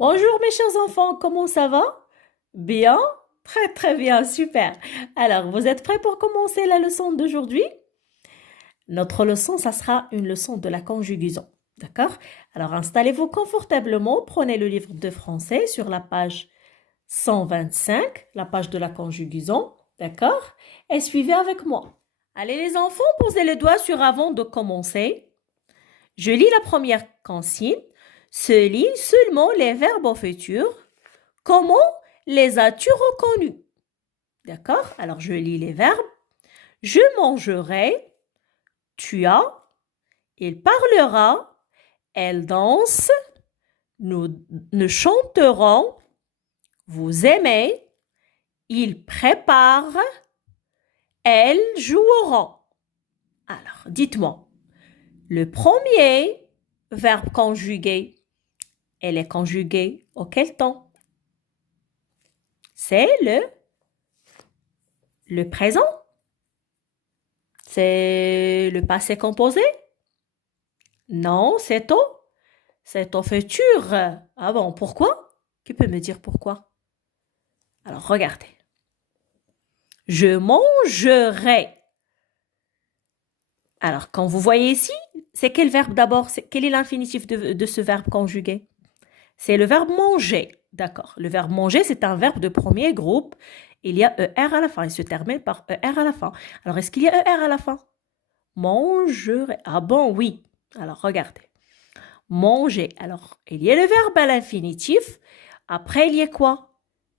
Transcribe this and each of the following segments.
Bonjour mes chers enfants, comment ça va? Bien? Très très bien, super. Alors, vous êtes prêts pour commencer la leçon d'aujourd'hui? Notre leçon, ça sera une leçon de la conjugaison. D'accord? Alors, installez-vous confortablement, prenez le livre de français sur la page 125, la page de la conjugaison. D'accord? Et suivez avec moi. Allez les enfants, posez le doigt sur avant de commencer. Je lis la première consigne. Se lit seulement les verbes au futur. Comment les as-tu reconnus? D'accord? Alors, je lis les verbes. Je mangerai, tu as, il parlera, elle danse, nous chanterons, vous aimez, il prépare, elles joueront. Alors, dites-moi, le premier verbe conjugué, elle est conjuguée au quel temps? C'est le présent. C'est le passé composé? Non, c'est au futur. Ah bon, pourquoi? Qui peut me dire pourquoi? Alors, regardez. Je mangerai. Alors, quand vous voyez ici, c'est quel verbe d'abord? Quel est l'infinitif de ce verbe conjugué? C'est le verbe manger. D'accord. Le verbe manger, c'est un verbe de premier groupe. Il y a ER à la fin. Il se termine par ER à la fin. Alors, est-ce qu'il y a ER à la fin? Mangerai. Ah bon, oui. Alors, regardez. Manger. Alors, il y a le verbe à l'infinitif. Après, il y a quoi?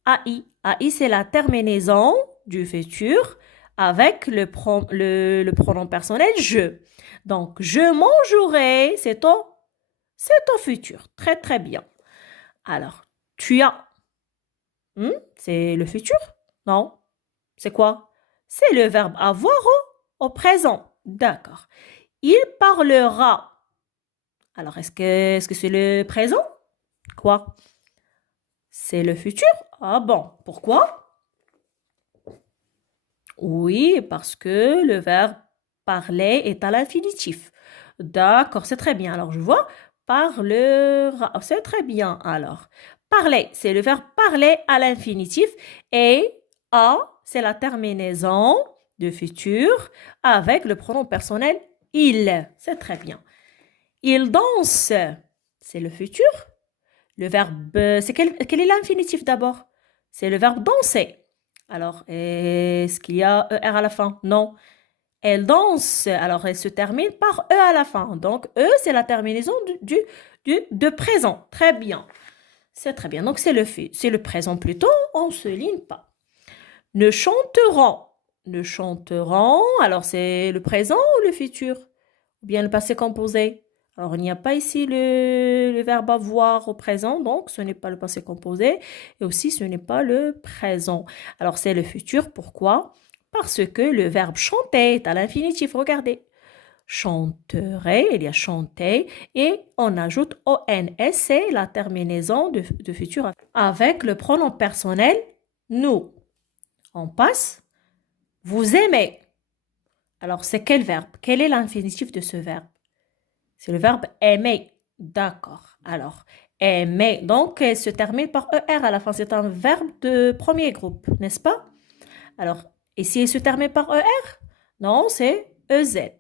AI. AI, c'est la terminaison du futur avec le pronom personnel je. Donc, je mangerai, c'est au futur. Très, très bien. Alors, tu as, c'est le futur? Non. C'est quoi? C'est le verbe avoir au présent. D'accord. Il parlera. Alors, est-ce que c'est le présent? Quoi? C'est le futur? Ah bon, pourquoi? Oui, parce que le verbe parler est à l'infinitif. D'accord, c'est très bien. Alors, je vois parlera. C'est très bien. Alors, parler, c'est le verbe parler à l'infinitif et a, c'est la terminaison de futur avec le pronom personnel il. C'est très bien. Il danse, c'est le futur. Le verbe, c'est quel est l'infinitif d'abord? C'est le verbe danser. Alors, est-ce qu'il y a ER à la fin? Non. Elle danse. Alors, elle se termine par E à la fin. Donc, E, c'est la terminaison de présent. Très bien. C'est très bien. Donc, c'est le présent plutôt. On ne se ligne pas. Ne chanteront. Ne chanteront. Alors, c'est le présent ou le futur? Ou bien le passé composé? Alors, il n'y a pas ici le verbe avoir au présent, donc ce n'est pas le passé composé. Et aussi, ce n'est pas le présent. Alors, c'est le futur. Pourquoi? Parce que le verbe chanter est à l'infinitif. Regardez. Chanterai, il y a chanter, et on ajoute ONS, c'est la terminaison de futur avec le pronom personnel nous. On passe. Vous aimez. Alors, c'est quel verbe? Quel est l'infinitif de ce verbe? C'est le verbe aimer. D'accord. Alors, aimer. Donc, elle se termine par ER à la fin. C'est un verbe de premier groupe, n'est-ce pas? Alors, et si elle se termine par ER? Non, c'est EZ.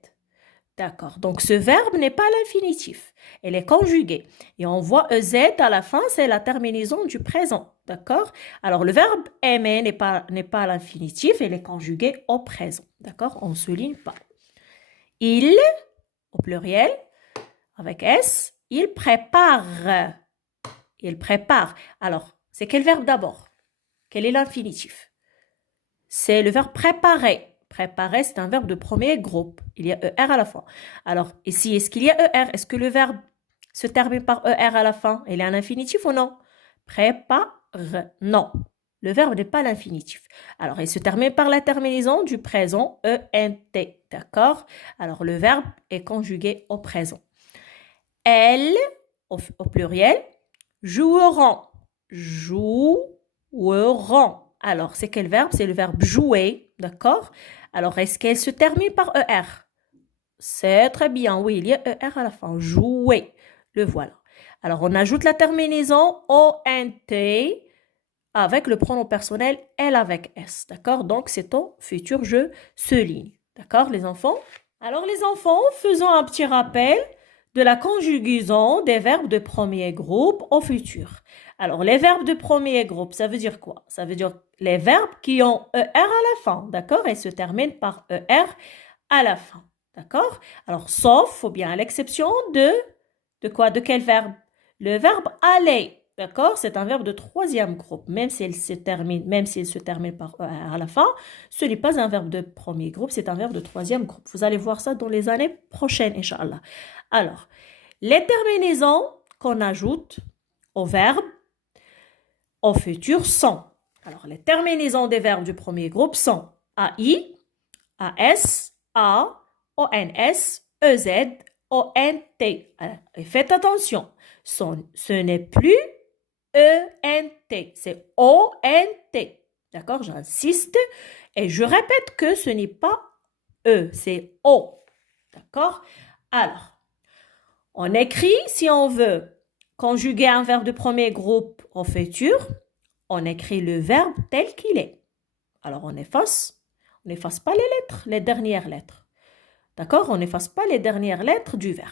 D'accord. Donc, ce verbe n'est pas l'infinitif. Elle est conjuguée. Et on voit EZ à la fin, c'est la terminaison du présent. D'accord? Alors, le verbe aimer n'est pas l'infinitif, elle est conjuguée au présent. D'accord? On ne souligne pas. Il, au pluriel, avec S, il prépare. Il prépare. Alors, c'est quel verbe d'abord? Quel est l'infinitif? C'est le verbe préparer. Préparer, c'est un verbe de premier groupe. Il y a ER à la fin. Alors, ici, est-ce qu'il y a ER? Est-ce que le verbe se termine par ER à la fin? Il est un infinitif ou non? Prépare. Non. Le verbe n'est pas l'infinitif. Alors, il se termine par la terminaison du présent ENT. D'accord? Alors, le verbe est conjugué au présent. Elles, au pluriel, joueront. Joueront. Alors, c'est quel verbe? C'est le verbe jouer, d'accord? Alors, est-ce qu'elle se termine par ER? C'est très bien, oui, il y a ER à la fin. Jouer, le voilà. Alors, on ajoute la terminaison ONT avec le pronom personnel elle avec S. D'accord? Donc, c'est ton futur je souligne. D'accord, les enfants? Alors, les enfants, faisons un petit rappel de la conjugaison des verbes de premier groupe au futur. Alors, les verbes de premier groupe, ça veut dire quoi? Ça veut dire les verbes qui ont ER à la fin, d'accord? Et se terminent par ER à la fin, d'accord? Alors, sauf, ou bien à l'exception de quoi? De quel verbe? Le verbe aller. D'accord? C'est un verbe de troisième groupe. Même s'il se termine par ER à la fin, ce n'est pas un verbe de premier groupe, c'est un verbe de troisième groupe. Vous allez voir ça dans les années prochaines, Inch'Allah. Alors, les terminaisons qu'on ajoute au verbe au futur sont. Alors, les terminaisons des verbes du premier groupe sont AI, AS, A, ONS, EZ, ONT. Et faites attention, ce n'est plus ENT, c'est ONT. D'accord? J'insiste et je répète que ce n'est pas E, c'est O. D'accord? Alors, on écrit, si on veut conjuguer un verbe de premier groupe au futur, on écrit le verbe tel qu'il est. Alors, on n'efface pas les lettres, les dernières lettres. D'accord? On n'efface pas les dernières lettres du verbe.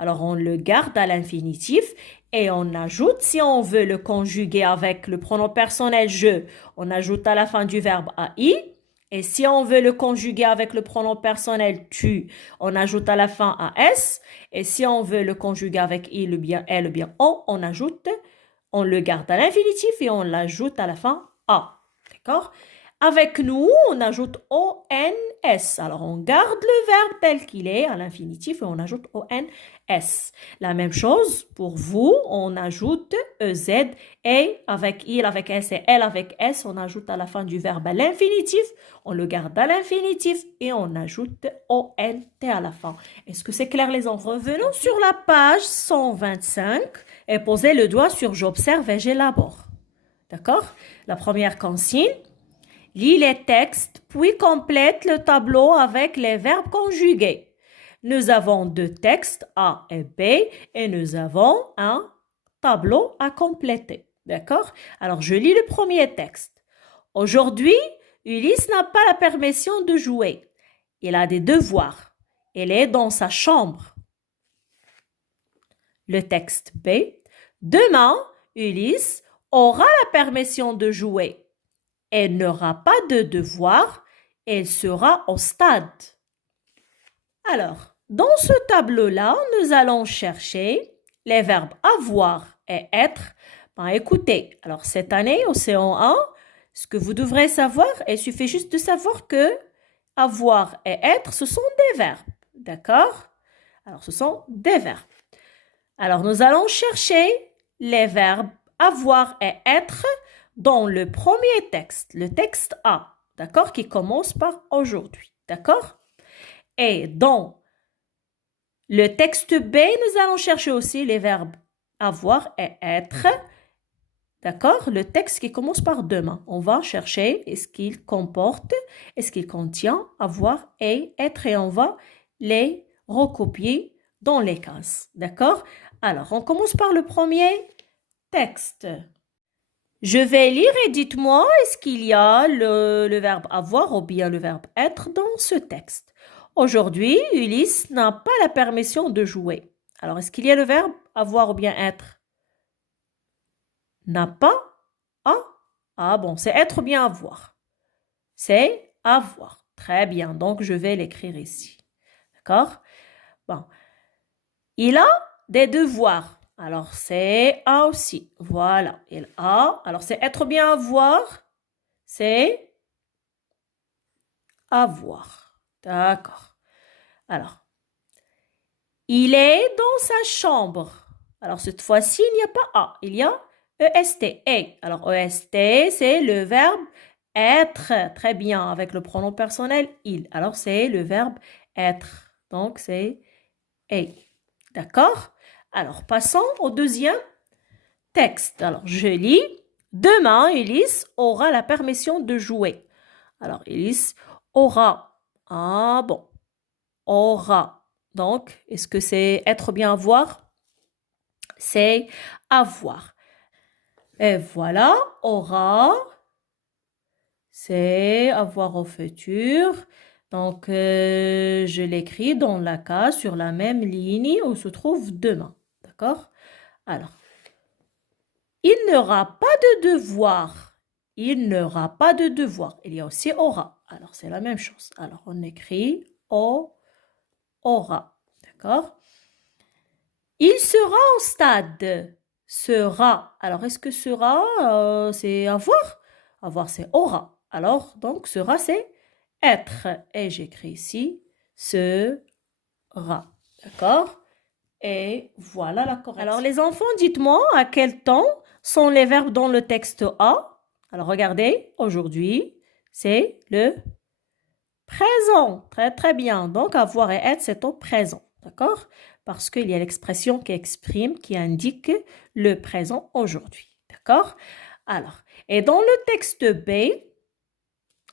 Alors, on le garde à l'infinitif et on ajoute, si on veut le conjuguer avec le pronom personnel je, on ajoute à la fin du verbe AI. Et si on veut le conjuguer avec le pronom personnel tu, on ajoute à la fin AS. Et si on veut le conjuguer avec il ou bien elle ou bien on le garde à l'infinitif et on l'ajoute à la fin A. D'accord? Avec nous, on ajoute ONS. Alors, on garde le verbe tel qu'il est à l'infinitif et on ajoute ONS. La même chose pour vous, on ajoute EZ et avec il, avec S et elle avec S, on ajoute à la fin du verbe à l'infinitif, on le garde à l'infinitif et on ajoute ONT à la fin. Est-ce que c'est clair les enfants? Revenons sur la page 125 et posez le doigt sur j'observe et j'élabore. D'accord? La première consigne. Lis les textes, puis complète le tableau avec les verbes conjugués. Nous avons deux textes, A et B, et nous avons un tableau à compléter. D'accord? Alors, je lis le premier texte. Aujourd'hui, Ulysse n'a pas la permission de jouer. Il a des devoirs. Il est dans sa chambre. Le texte B. Demain, Ulysse aura la permission de jouer. Elle n'aura pas de devoir, elle sera au stade. Alors, dans ce tableau-là, nous allons chercher les verbes avoir et être. Ben, écoutez, alors cette année au CO1, ce que vous devrez savoir, il suffit juste de savoir que avoir et être, ce sont des verbes. D'accord? Alors, ce sont des verbes. Alors, nous allons chercher les verbes avoir et être dans le premier texte, le texte A, d'accord, qui commence par aujourd'hui, d'accord? Et dans le texte B, nous allons chercher aussi les verbes avoir et être, d'accord? Le texte qui commence par demain. On va chercher est-ce qu'il comporte, est-ce qu'il contient avoir et être et on va les recopier dans les cases, d'accord? Alors, on commence par le premier texte. Je vais lire et dites-moi, est-ce qu'il y a le verbe avoir ou bien le verbe être dans ce texte? Aujourd'hui, Ulysse n'a pas la permission de jouer. Alors, est-ce qu'il y a le verbe avoir ou bien être? N'a pas? Ah, ah bon, c'est être ou bien avoir? C'est avoir. Très bien, donc je vais l'écrire ici. D'accord? Bon. Il a des devoirs. Alors, c'est A aussi. Voilà. Il a. Alors, c'est être ou bien avoir? C'est avoir. D'accord. Alors, il est dans sa chambre. Alors, cette fois-ci, il n'y a pas A. Il y a EST. Et. Alors, EST, c'est le verbe être. Très bien. Avec le pronom personnel, il. Alors, c'est le verbe être. Donc, c'est et. D'accord? Alors, passons au deuxième texte. Alors, je lis. Demain, Ulysse aura la permission de jouer. Alors, Ulysse aura. Ah bon. Aura. Donc, est-ce que c'est être ou bien avoir? c'est avoir. Et voilà, aura, c'est avoir au futur. Donc, je l'écris dans la case sur la même ligne où se trouve demain. D'accord? Alors, il n'aura pas de devoir. Il n'aura pas de devoir. Il y a aussi aura. Alors, c'est la même chose. Alors, on écrit aura. D'accord? Il sera au stade. Sera. Alors, est-ce que sera, c'est avoir? Avoir, c'est aura. Alors, donc, sera, c'est être. Et j'écris ici sera. D'accord? Et voilà la correction. Alors, les enfants, dites-moi à quel temps sont les verbes dans le texte A. Alors, regardez, aujourd'hui, c'est le présent. Très, très bien. Donc, avoir et être, c'est au présent. D'accord? Parce qu'il y a l'expression qui exprime, qui indique le présent aujourd'hui. D'accord? Alors, et dans le texte B,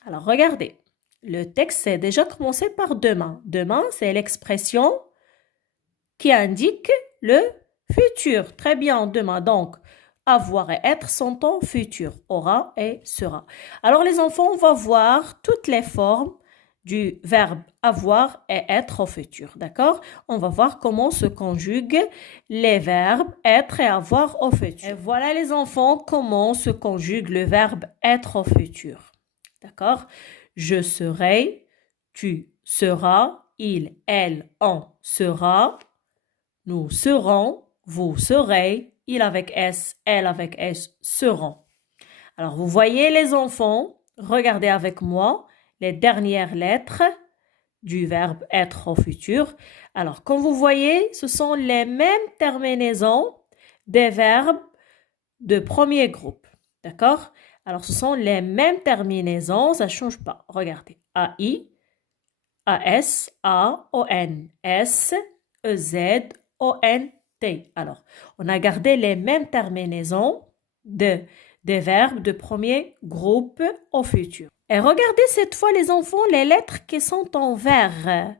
alors regardez, le texte c'est déjà commencé par demain. Demain, c'est l'expression qui indique le futur. Très bien, demain. Donc, avoir et être sont en futur. Aura et sera. Alors, les enfants, on va voir toutes les formes du verbe avoir et être au futur. D'accord? On va voir comment se conjuguent les verbes être et avoir au futur. Et voilà, les enfants, comment se conjugue le verbe être au futur. D'accord? Je serai, tu seras, il, elle, on sera. Nous serons, vous serez, il avec S, elle avec S seront. Alors, vous voyez les enfants, regardez avec moi les dernières lettres du verbe être au futur. Alors, comme vous voyez, ce sont les mêmes terminaisons des verbes de premier groupe. D'accord? Alors, ce sont les mêmes terminaisons, ça ne change pas. Regardez. AI, AS, A, ON, S, EZ, ONT. Alors, on a gardé les mêmes terminaisons des verbes de premier groupe au futur. Et regardez cette fois, les enfants, les lettres qui sont en vert.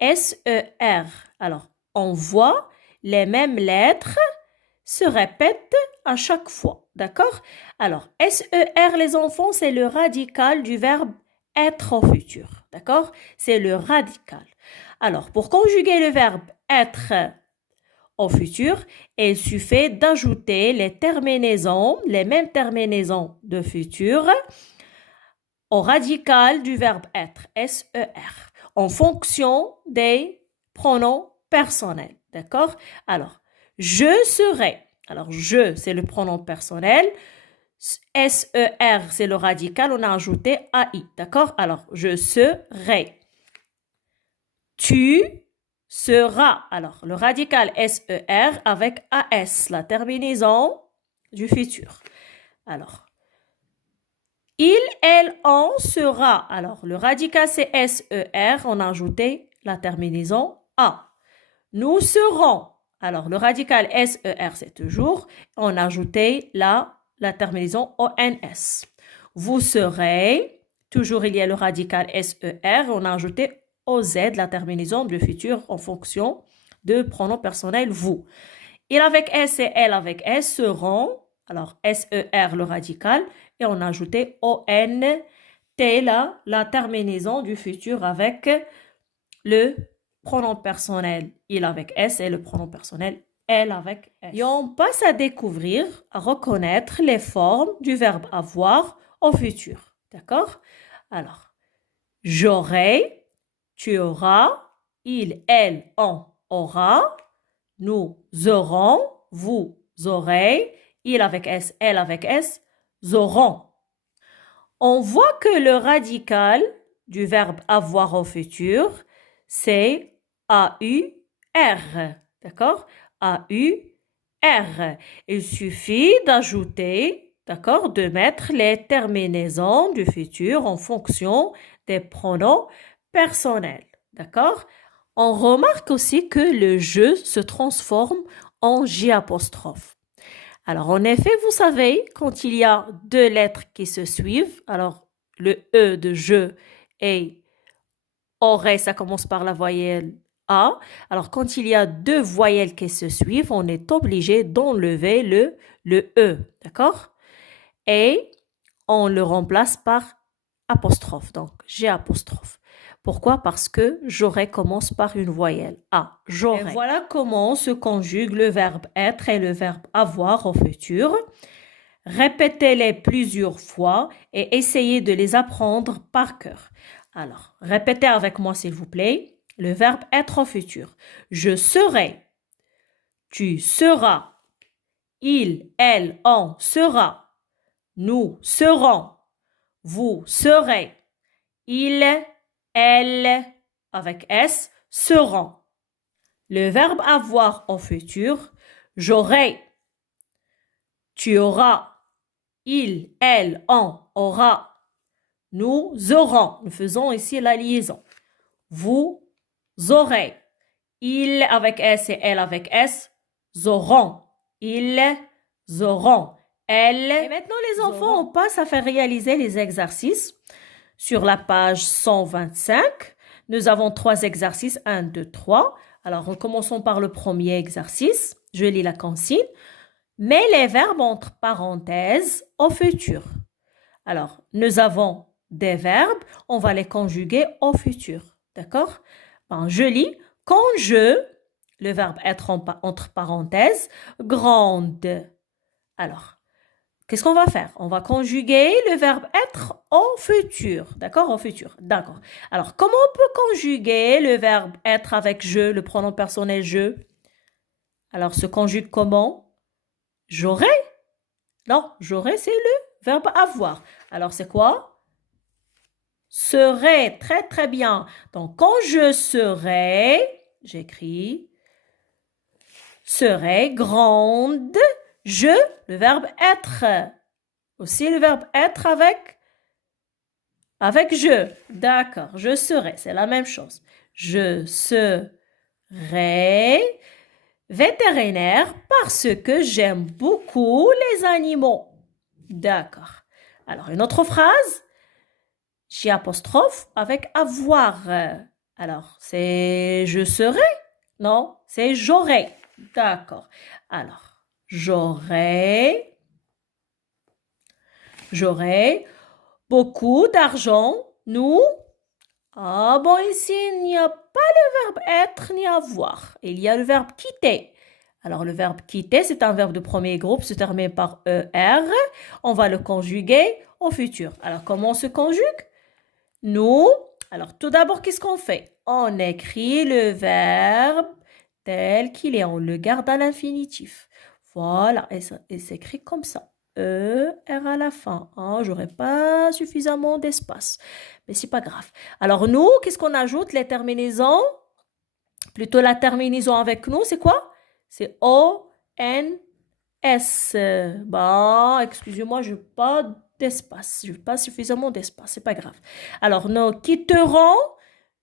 S-E-R. Alors, on voit les mêmes lettres se répètent à chaque fois. D'accord? Alors, S-E-R, les enfants, c'est le radical du verbe être au futur. D'accord? C'est le radical. Alors, pour conjuguer le verbe être au futur, il suffit d'ajouter les terminaisons, les mêmes terminaisons de futur au radical du verbe être, S-E-R, en fonction des pronoms personnels. D'accord? Alors, je serai. Alors, je, c'est le pronom personnel. S-E-R, c'est le radical. On a ajouté A-I. D'accord? Alors, je serai. Tu seras. Alors, le radical S-E-R avec A-S, la terminaison du futur. Alors, il, elle, on sera. Alors, le radical, c'est S-E-R. On a ajouté la terminaison A. Nous serons. Alors, le radical S-E-R, c'est toujours. On a ajouté la terminaison O-N-S. Vous serez. Toujours, il y a le radical S-E-R. On a ajouté O-Z, la terminaison du futur en fonction de pronom personnel vous. Il avec S et elle avec S seront. Alors, S-E-R, le radical. Et on a ajouté O-N-T, la terminaison du futur avec le pronom personnel il avec S et le pronom personnel elle avec S. Et on passe à découvrir, à reconnaître les formes du verbe avoir au futur. D'accord? Alors, j'aurai, tu auras, il, elle, on aura, nous aurons, vous aurez, il avec S, elle avec S, auront. On voit que le radical du verbe avoir au futur, c'est A-U-R. D'accord? A-U-R. Il suffit d'ajouter, d'accord, de mettre les terminaisons du futur en fonction des pronoms personnels. D'accord? On remarque aussi que le je se transforme en J apostrophe. Alors, en effet, vous savez, quand il y a deux lettres qui se suivent, alors le E de je et aurait, ça commence par la voyelle A. Alors, quand il y a deux voyelles qui se suivent, on est obligé d'enlever le E. D'accord? Et on le remplace par apostrophe. Donc, j'ai apostrophe. Pourquoi? Parce que j'aurais commence par une voyelle A. J'aurais. Et voilà comment se conjugue le verbe être et le verbe avoir au futur. Répétez-les plusieurs fois et essayez de les apprendre par cœur. Alors, répétez avec moi s'il vous plaît. Le verbe être au futur. Je serai. Tu seras. Il, elle, on sera. Nous serons. Vous serez. Il, elle, avec S, seront. Le verbe avoir au futur. J'aurai. Tu auras. Il, elle, on aura. Nous aurons. Nous faisons ici la liaison. Vous aurez. Il avec S et elle avec S auront. Ils auront. Elles. Et maintenant, les enfants, on passe à faire réaliser les exercices. Sur la page 125, nous avons 3 exercices. 1, 2, 3. Alors, commençons par le premier exercice. Je lis la consigne. Mets les verbes entre parenthèses au futur. Alors, nous avons des verbes, on va les conjuguer au futur. D'accord? Je lis. Quand je, le verbe être entre parenthèses, grande. Alors, qu'est-ce qu'on va faire? On va conjuguer le verbe être au futur. D'accord? Au futur. D'accord. Alors, comment on peut conjuguer le verbe être avec je, le pronom personnel je? Alors, se conjugue comment? J'aurai. Non, j'aurai, c'est le verbe avoir. Alors, c'est quoi? Serai. Très, très bien. Donc, quand je serai, j'écris, serai grande, je, le verbe être. Aussi, le verbe être avec je. D'accord, je serai. C'est la même chose. Je serai vétérinaire parce que j'aime beaucoup les animaux. D'accord. Alors, une autre phrase. J'ai apostrophe avec avoir. Alors, c'est je serai? Non, c'est j'aurai. D'accord. Alors, j'aurai beaucoup d'argent. Nous? Ah bon, ici, il n'y a pas le verbe être ni avoir. Il y a le verbe quitter. Alors, le verbe quitter, c'est un verbe de premier groupe, se termine par ER. On va le conjuguer au futur. Alors, comment on se conjugue? Nous, alors tout d'abord, qu'est-ce qu'on fait? On écrit le verbe tel qu'il est. On le garde à l'infinitif. Voilà, et s'écrit comme ça. R à la fin. Hein, j'aurais pas suffisamment d'espace. Mais c'est pas grave. Alors nous, qu'est-ce qu'on ajoute? Les terminaisons. Plutôt la terminaison avec nous, c'est quoi? C'est O-N-S. Bah, excusez-moi, je n'ai pas d'espace. Je n'ai pas suffisamment d'espace. C'est pas grave. Alors, nous quitterons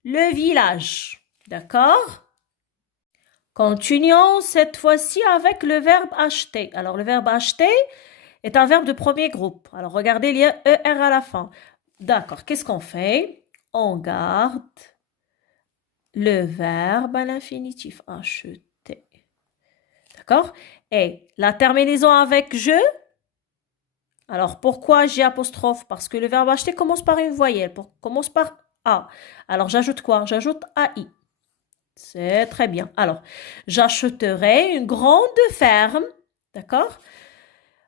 le village. D'accord? Continuons cette fois-ci avec le verbe acheter. Alors, le verbe acheter est un verbe de premier groupe. Alors, regardez, il y a ER à la fin. D'accord. Qu'est-ce qu'on fait? On garde le verbe à l'infinitif. Acheter. D'accord? Et la terminaison avec je. Alors, pourquoi j'ai apostrophe? Parce que le verbe acheter commence par une voyelle. Commence par A. Alors, j'ajoute quoi? J'ajoute AI. C'est très bien. Alors, j'achèterai une grande ferme. D'accord?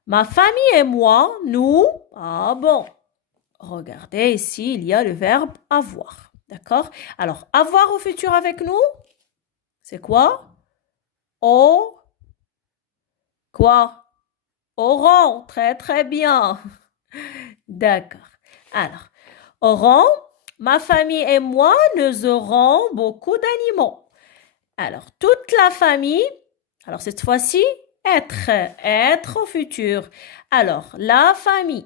Ma famille et moi, nous... Ah bon. Regardez ici, il y a le verbe avoir. D'accord? Alors, avoir au futur avec nous, c'est quoi? Quoi? Auront. Très, très bien. D'accord. Alors, auront, ma famille et moi, nous aurons beaucoup d'animaux. Alors, toute la famille, alors cette fois-ci, être au futur. Alors, la famille,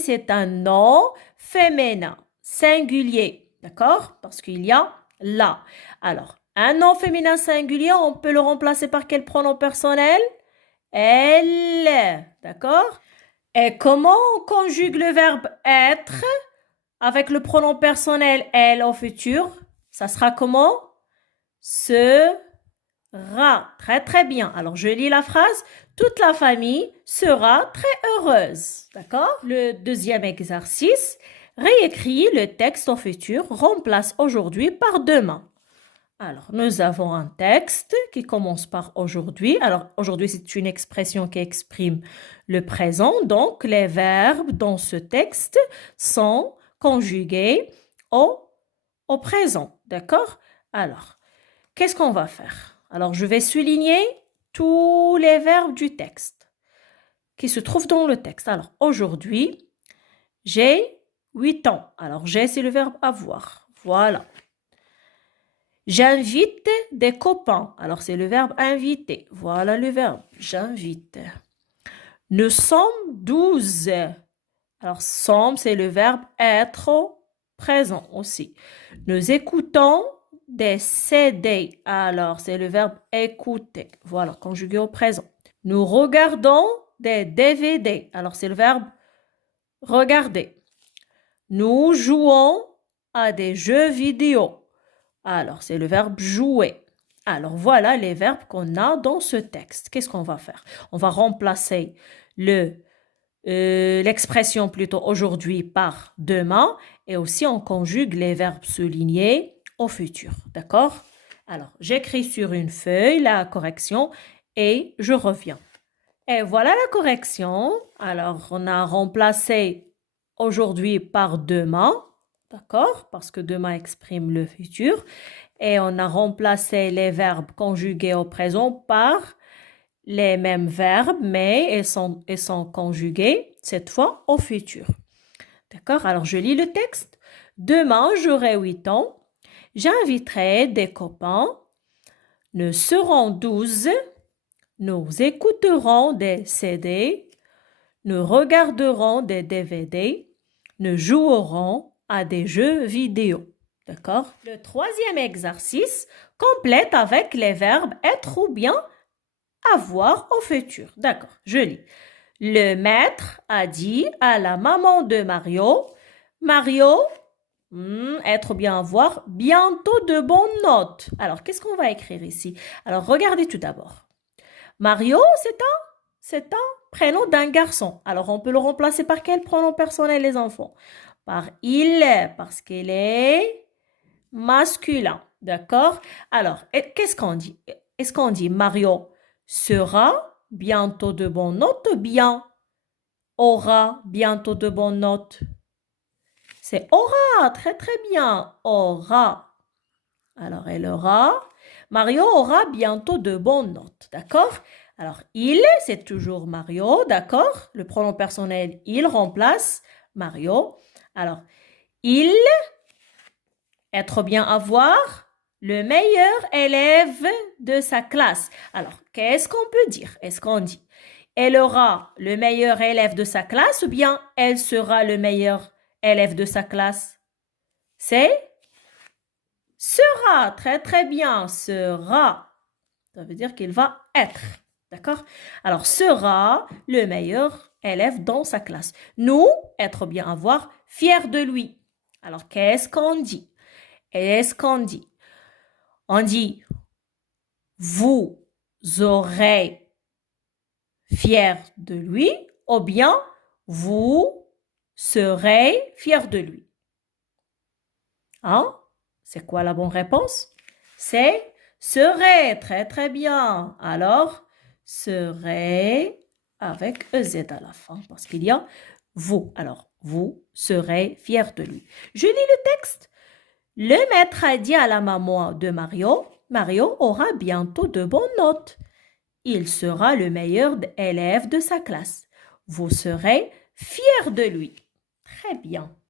c'est un nom féminin, singulier, d'accord? Parce qu'il y a la. Alors, un nom féminin singulier, on peut le remplacer par quel pronom personnel? Elle, d'accord? Et comment on conjugue le verbe être avec le pronom personnel elle au futur? Ça sera comment? sera. Très, très bien. Alors, je lis la phrase. Toute la famille sera très heureuse. D'accord? Le deuxième exercice. Réécris le texte au futur. Remplace aujourd'hui par demain. Alors, nous avons un texte qui commence par aujourd'hui. Alors, aujourd'hui, c'est une expression qui exprime le présent. Donc, les verbes dans ce texte sont conjugués au présent. D'accord? Alors, qu'est-ce qu'on va faire? Alors, je vais souligner tous les verbes du texte qui se trouvent dans le texte. Alors, aujourd'hui, j'ai 8 ans. Alors, j'ai, c'est le verbe avoir. Voilà. J'invite des copains. Alors, c'est le verbe inviter. Voilà le verbe. J'invite. Nous sommes 12. Alors, sommes, c'est le verbe être présent aussi. Nous écoutons des CD. Alors, c'est le verbe écouter. Voilà, conjugué au présent. Nous regardons des DVD. Alors, c'est le verbe regarder. Nous jouons à des jeux vidéo. Alors, c'est le verbe jouer. Alors, voilà les verbes qu'on a dans ce texte. Qu'est-ce qu'on va faire? On va remplacer l'expression plutôt aujourd'hui par demain et aussi on conjugue les verbes soulignés au futur. D'accord? Alors, j'écris sur une feuille la correction et je reviens. Et voilà la correction. Alors, on a remplacé aujourd'hui par demain. D'accord? Parce que demain exprime le futur. Et on a remplacé les verbes conjugués au présent par les mêmes verbes, mais ils sont conjugués, cette fois, au futur. D'accord? Alors, je lis le texte. Demain, j'aurai 8 ans. J'inviterai des copains. Nous serons 12. Nous écouterons des CD. Nous regarderons des DVD. Nous jouerons à des jeux vidéo. D'accord? Le troisième exercice complète avec les verbes être ou bien avoir au futur. D'accord, je lis. Le maître a dit à la maman de Mario, Mario, être ou bien avoir, bientôt de bonnes notes. Alors, qu'est-ce qu'on va écrire ici? Alors, regardez tout d'abord. Mario, c'est un prénom d'un garçon. Alors, on peut le remplacer par quel pronom personnel, les enfants? Par il, parce qu'il est masculin. D'accord? Alors, qu'est-ce qu'on dit? Est-ce qu'on dit Mario sera bientôt de bonnes notes ou bien aura bientôt de bonnes notes? C'est aura, très très bien. Aura. Alors, elle aura. Mario aura bientôt de bonnes notes. D'accord? Alors, il, c'est toujours Mario. D'accord? Le pronom personnel, il remplace Mario. Alors, il, être bien avoir, le meilleur élève de sa classe. Alors, qu'est-ce qu'on peut dire? Est-ce qu'on dit elle aura le meilleur élève de sa classe ou bien elle sera le meilleur élève de sa classe? C'est sera. Très, très bien. Sera. Ça veut dire qu'il va être. D'accord? Alors, sera le meilleur élève dans sa classe. Nous, être bien avoir, fier de lui. Alors, qu'est-ce qu'on dit? Est-ce qu'on dit? On dit, vous aurez fier de lui ou bien vous serez fier de lui. Hein? C'est quoi la bonne réponse? C'est serait. Très, très bien. Alors, serait avec EZ à la fin parce qu'il y a vous. Alors, vous serez fier de lui. Je lis le texte. Le maître a dit à la maman de Mario, Mario aura bientôt de bonnes notes. Il sera le meilleur élève de sa classe. Vous serez fier de lui. Très bien.